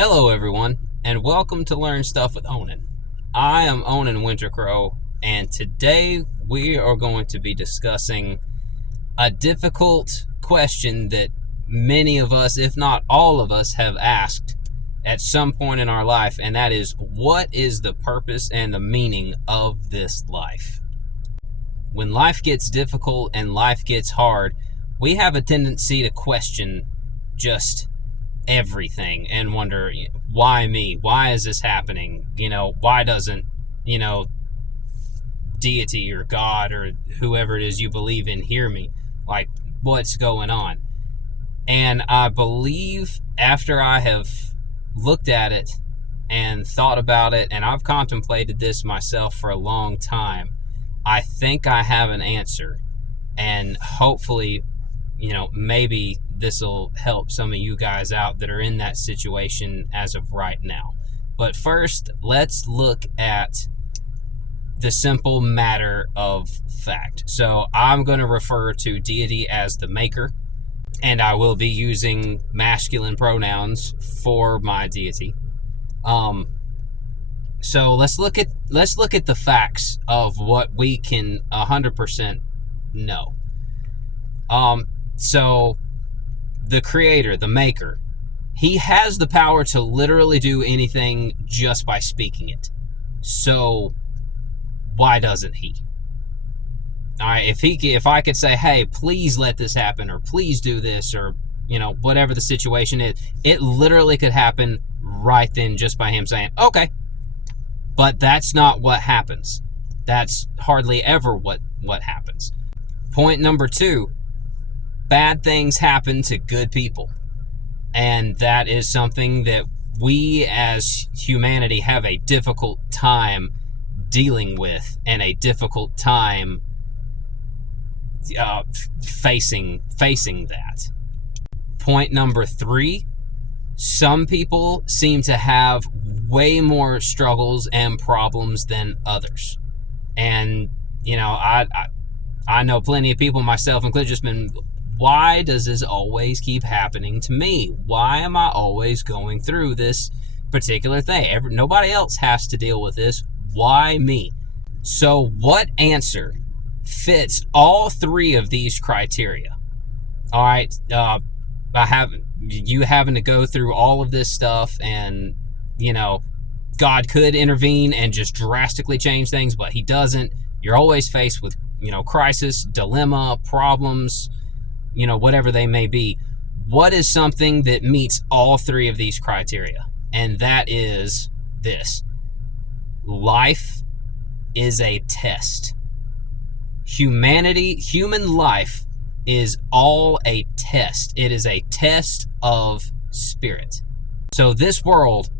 Hello everyone, and welcome to Learn Stuff with Onen. I am Onen Wintercrow, and today we are going to be discussing a difficult question that many of us, if not all of us, have asked at some point in our life, and that is, what is the purpose and the meaning of this life? When life gets difficult and life gets hard, we have a tendency to question just everything and wonder, why me? Why is this happening? Why doesn't, deity or God or whoever it is you believe in hear me? Like, what's going on? And I believe after I have looked at it and thought about it, and I've contemplated this myself for a long time, I think I have an answer. And hopefully, maybe this will help some of you guys out that are in that situation as of right now. But first, let's look at the simple matter of fact. So I'm going to refer to deity as the maker, and I will be using masculine pronouns for my deity. So let's look at the facts of what we can 100% know. So the creator, the maker, he has the power to literally do anything just by speaking it. So why doesn't he? All right, if I could say, hey, please let this happen, or please do this, or whatever the situation is, it literally could happen right then just by him saying, okay. But that's not what happens. That's hardly ever what happens. Point number 2. Bad things happen to good people. And that is something that we as humanity have a difficult time dealing with, and a difficult time facing that. Point number 3, some people seem to have way more struggles and problems than others. And, I know plenty of people, myself included, just been, why does this always keep happening to me? Why am I always going through this particular thing? Nobody else has to deal with this. Why me? So what answer fits all 3 of these criteria? All right, you having to go through all of this stuff, and God could intervene and just drastically change things, but he doesn't. You're always faced with crisis, dilemma, problems, whatever they may be. What is something that meets all 3 of these criteria? And that is this: life is a test. Human life is all a test. It is a test of spirit. So this world,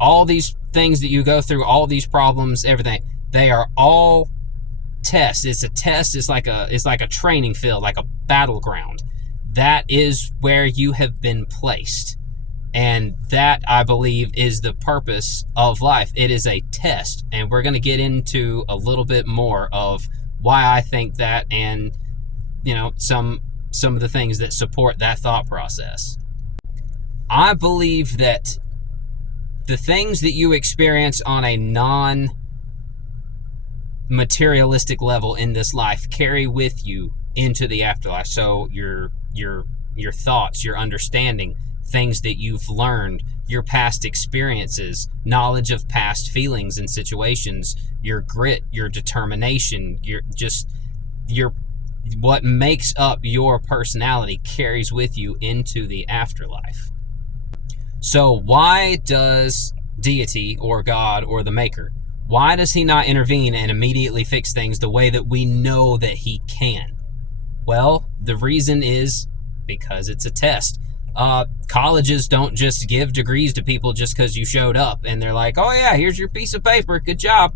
all these things that you go through, all these problems, everything, they are all tests. It's a test. It's like a training field, like a battleground. That is where you have been placed. And that, I believe, is the purpose of life. It is a test. And we're going to get into a little bit more of why I think that, and some of the things that support that thought process. I believe that the things that you experience on a non-materialistic level in this life carry with you into the afterlife. So your thoughts, your understanding, things that you've learned, your past experiences, knowledge of past feelings and situations, your grit, your determination, what makes up your personality carries with you into the afterlife. So why does deity or God or the maker, why does he not intervene and immediately fix things the way that we know that he can? Well, the reason is because it's a test. Colleges don't just give degrees to people just because you showed up and they're like, oh yeah, here's your piece of paper, good job.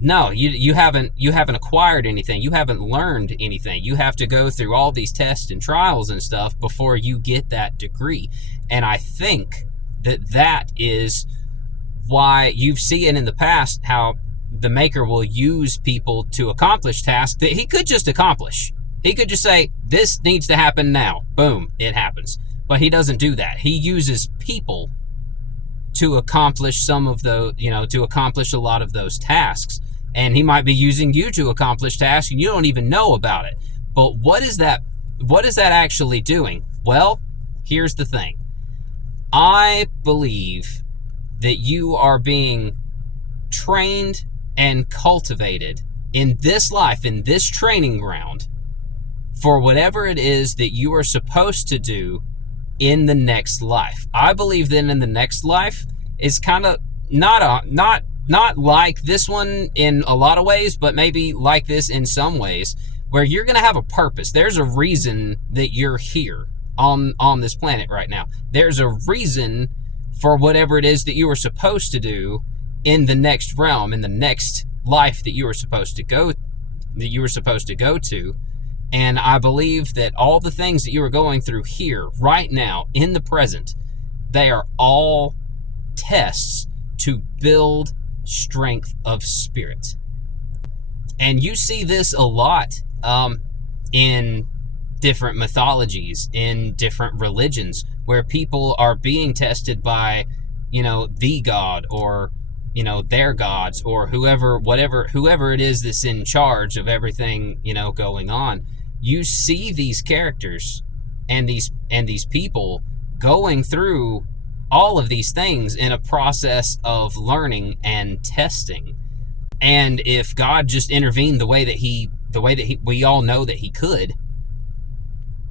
No, you haven't acquired anything. You haven't learned anything. You have to go through all these tests and trials and stuff before you get that degree. And I think that is why you've seen in the past how the maker will use people to accomplish tasks that he could just accomplish. He could just say, this needs to happen now. Boom, it happens. But he doesn't do that. He uses people to accomplish some of the, to accomplish a lot of those tasks. And he might be using you to accomplish tasks and you don't even know about it. But what is that actually doing? Well, here's the thing. I believe that you are being trained and cultivated in this life, in this training ground, for whatever it is that you are supposed to do in the next life. I believe that in the next life is kind of not like this one in a lot of ways, but maybe like this in some ways, where you're going to have a purpose. There's a reason that you're here on this planet right now. There's a reason for whatever it is that you were supposed to do in the next realm, in the next life that you were supposed to go to. And I believe that all the things that you are going through here right now in the present, they are all tests to build strength of spirit. And you see this a lot in different mythologies, in different religions, where people are being tested by, the god, or, their gods, or whoever it is that's in charge of everything, going on. You see these characters and these people going through all of these things in a process of learning and testing. And if God just intervened the way that we all know that he could,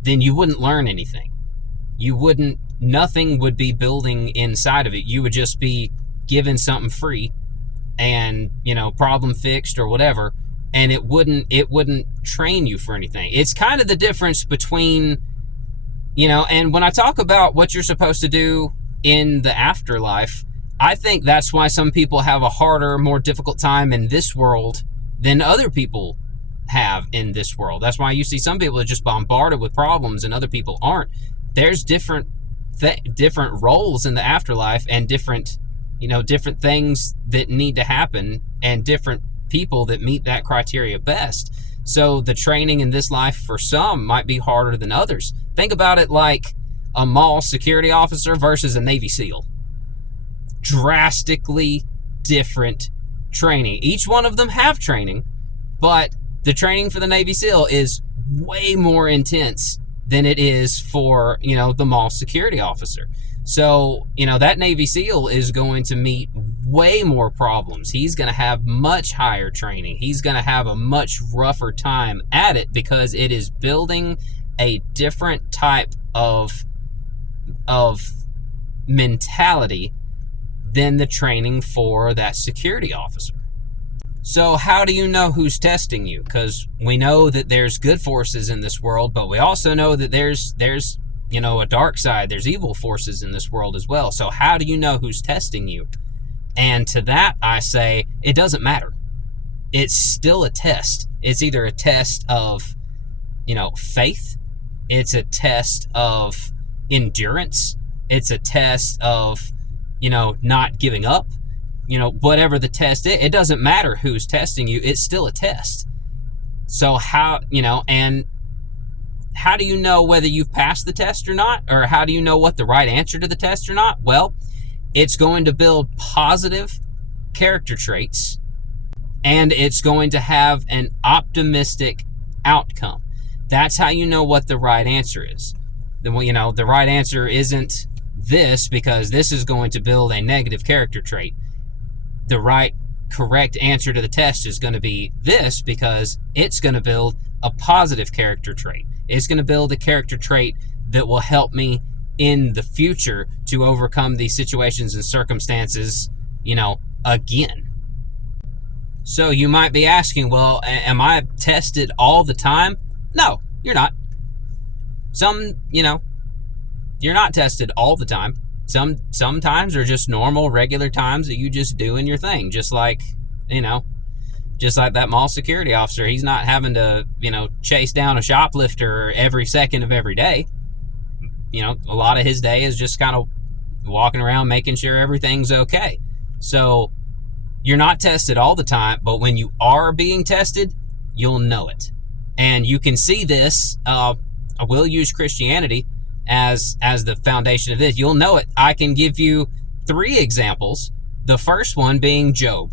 then you wouldn't learn anything. Nothing would be building inside of it. You would just be given something free and, problem fixed or whatever, and it wouldn't train you for anything. It's kind of the difference between, and when I talk about what you're supposed to do in the afterlife, I think that's why some people have a harder, more difficult time in this world than other people have in this world. That's why you see some people are just bombarded with problems and other people aren't. There's different roles in the afterlife, and different things that need to happen, and different people that meet that criteria best. So the training in this life for some might be harder than others. Think about it like a mall security officer versus a Navy SEAL. Drastically different training. Each one of them have training, but the training for the Navy SEAL is way more intense than it is for, the mall security officer. So, that Navy SEAL is going to meet way more problems. He's going to have much higher training. He's going to have a much rougher time at it, because it is building a different type of mentality than the training for that security officer. So how do you know who's testing you? Because we know that there's good forces in this world, but we also know that there's a dark side. There's evil forces in this world as well. So how do you know who's testing you? And to that, I say, it doesn't matter. It's still a test. It's either a test of, faith. It's a test of endurance. It's a test of, not giving up. Whatever the test is, it doesn't matter who's testing you. It's still a test. So how do you know whether you've passed the test or not? Or how do you know what the right answer to the test or not? Well, it's going to build positive character traits, and it's going to have an optimistic outcome. That's how you know what the right answer is. The right answer isn't this, because this is going to build a negative character trait. The right, correct answer to the test is going to be this, because it's going to build a positive character trait. It's going to build a character trait that will help me in the future to overcome these situations and circumstances, again. So you might be asking, well, am I tested all the time? No, you're not. You're not tested all the time. Sometimes are just normal, regular times that you just doing your thing. Just like that mall security officer. He's not having to, chase down a shoplifter every second of every day. A lot of his day is just kind of walking around making sure everything's okay. So you're not tested all the time, but when you are being tested, you'll know it. And you can see this, I will use Christianity as the foundation of this. You'll know it. I can give you 3 examples. The first one being Job,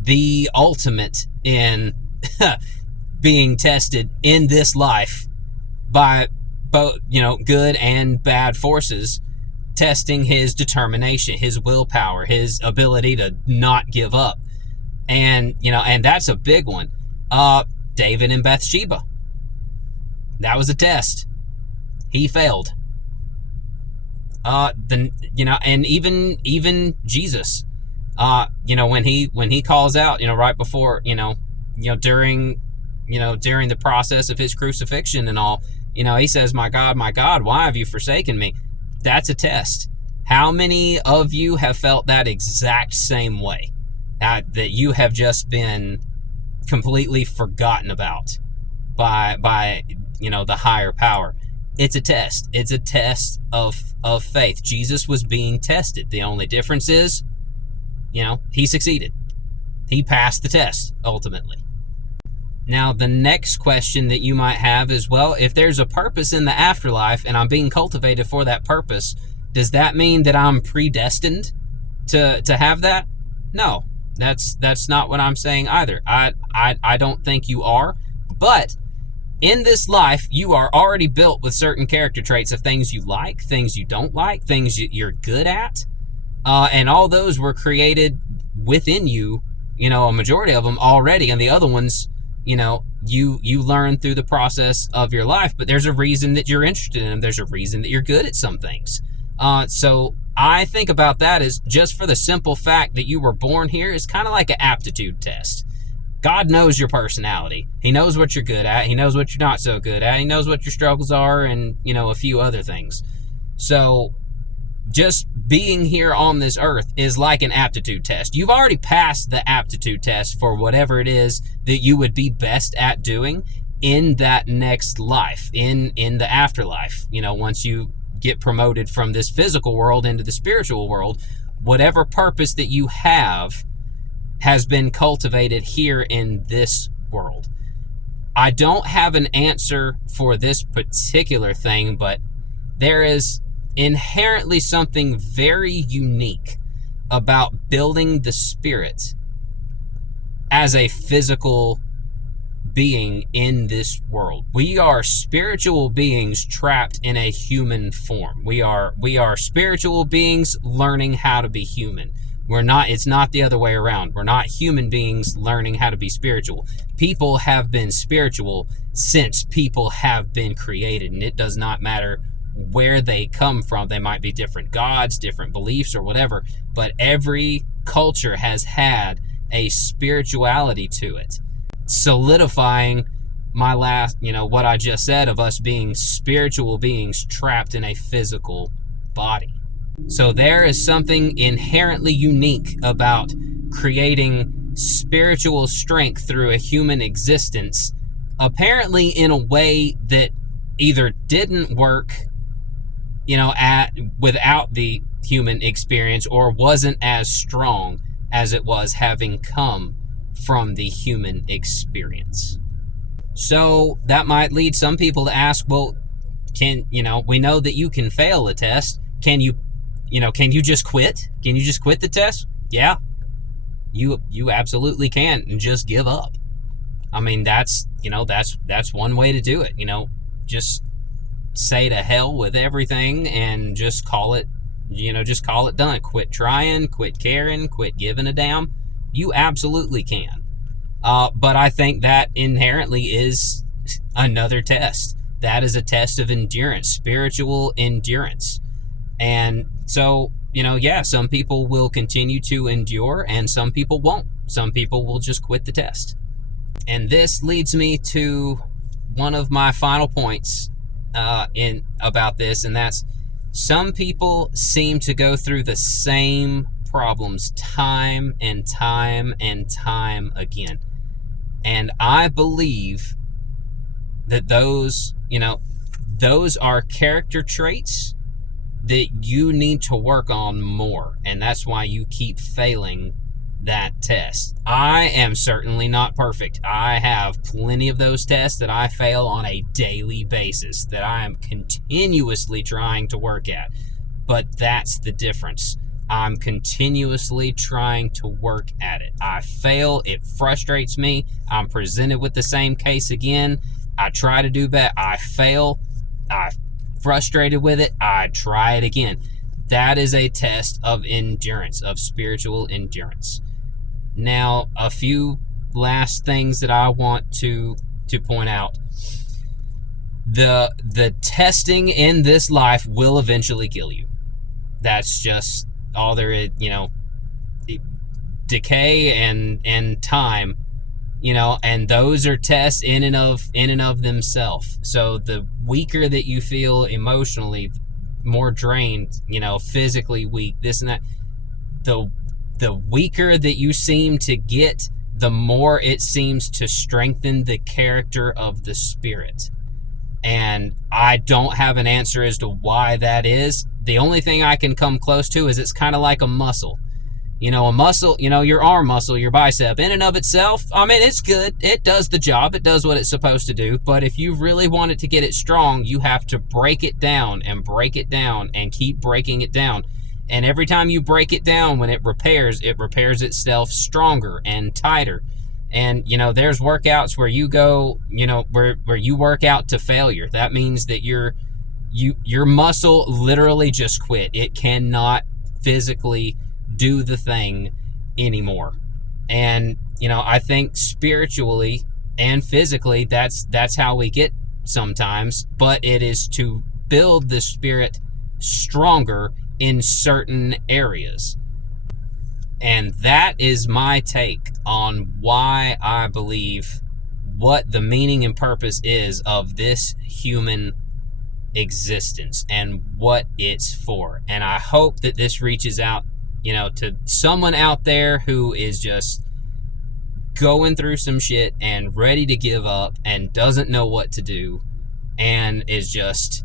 the ultimate in being tested in this life by both, good and bad forces, testing his determination, his willpower, his ability to not give up. And, and that's a big one. David and Bathsheba. That was a test. He failed. And even Jesus, when he calls out, right before, during the process of his crucifixion and all, he says, my God, why have you forsaken me? That's a test. How many of you have felt that exact same way? That you have just been completely forgotten about by the higher power. It's a test. It's a test of faith. Jesus was being tested. The only difference is, he succeeded. He passed the test, ultimately. Now, the next question that you might have is, well, if there's a purpose in the afterlife and I'm being cultivated for that purpose, does that mean that I'm predestined to have that? No, that's not what I'm saying either. I don't think you are, but in this life, you are already built with certain character traits of things you like, things you don't like, things you're good at, and all those were created within you, a majority of them already, and the other ones, you learn through the process of your life, but there's a reason that you're interested in them. There's a reason that you're good at some things. So I think about that as just for the simple fact that you were born here is kind of like an aptitude test. God knows your personality. He knows what you're good at. He knows what you're not so good at. He knows what your struggles are and, a few other things. So just being here on this earth is like an aptitude test. You've already passed the aptitude test for whatever it is that you would be best at doing in that next life, in the afterlife. Once you get promoted from this physical world into the spiritual world, whatever purpose that you have has been cultivated here in this world. I don't have an answer for this particular thing, but there is inherently something very unique about building the spirit as a physical being in this world. We are spiritual beings trapped in a human form. We are spiritual beings learning how to be human. It's not the other way around. We're not human beings learning how to be spiritual. People have been spiritual since people have been created, and it does not matter where they come from. They might be different gods, different beliefs, or whatever, but every culture has had a spirituality to it, solidifying my last, what I just said of us being spiritual beings trapped in a physical body. So there is something inherently unique about creating spiritual strength through a human existence, apparently in a way that either didn't work, without the human experience, or wasn't as strong as it was having come from the human experience. So that might lead some people to ask, well, we know that you can fail a test. Can you just quit? Can you just quit the test? Yeah, you absolutely can, and just give up. I mean, that's one way to do it. Just say to hell with everything and just call it done. Quit trying, quit caring, quit giving a damn. You absolutely can. But I think that inherently is another test. That is a test of endurance, spiritual endurance. And so, some people will continue to endure and some people won't. Some people will just quit the test. And this leads me to one of my final points about this, and that's some people seem to go through the same problems time and time and time again. And I believe that those are character traits that you need to work on more, and that's why you keep failing that test. I am certainly not perfect. I have plenty of those tests that I fail on a daily basis that I am continuously trying to work at. But that's the difference. I'm continuously trying to work at it. I fail. It frustrates me. I'm presented with the same case again. I try to do better. I fail. I'm frustrated with it. I try it again. That is a test of endurance, of spiritual endurance. Now, a few last things that I want to point out. The testing in this life will eventually kill you. That's just all there is, decay and time, and those are tests in and of themselves. So the weaker that you feel emotionally, more drained, physically weak, this and that, the weaker that you seem to get, the more it seems to strengthen the character of the spirit. And I don't have an answer as to why that is. The only thing I can come close to is it's kind of like a muscle. A muscle, your arm muscle, your bicep, in and of itself, it's good. It does the job. It does what it's supposed to do. But if you really want it to get it strong, you have to break it down and keep breaking it down. And every time you break it down, when it repairs itself stronger and tighter. And, there's workouts where you go, where you work out to failure. That means that your muscle literally just quit. It cannot physically do the thing anymore. And, I think spiritually and physically, that's how we get sometimes. But it is to build the spirit stronger in certain areas. And that is my take on why I believe what the meaning and purpose is of this human existence and what it's for. And I hope that this reaches out, to someone out there who is just going through some shit and ready to give up and doesn't know what to do and is just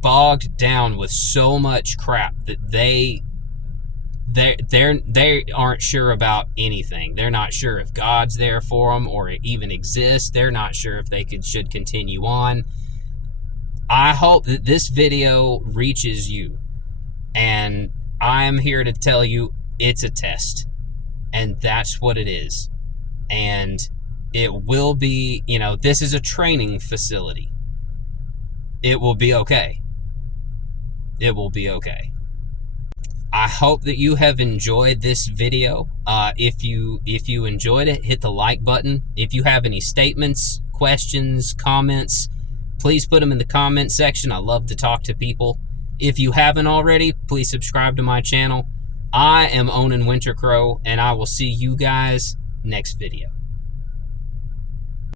bogged down with so much crap that they aren't sure about anything. They're not sure if God's there for them or it even exists. They're not sure if they should continue on. I hope that this video reaches you, and I'm here to tell you it's a test, and that's what it is. And it will be, this is a training facility. It will be okay. It will be okay. I hope that you have enjoyed this video. If you enjoyed it, hit the like button. If you have any statements, questions, comments, please put them in the comment section. I love to talk to people. If you haven't already, please subscribe to my channel. I am Onen Wintercrow, and I will see you guys next video.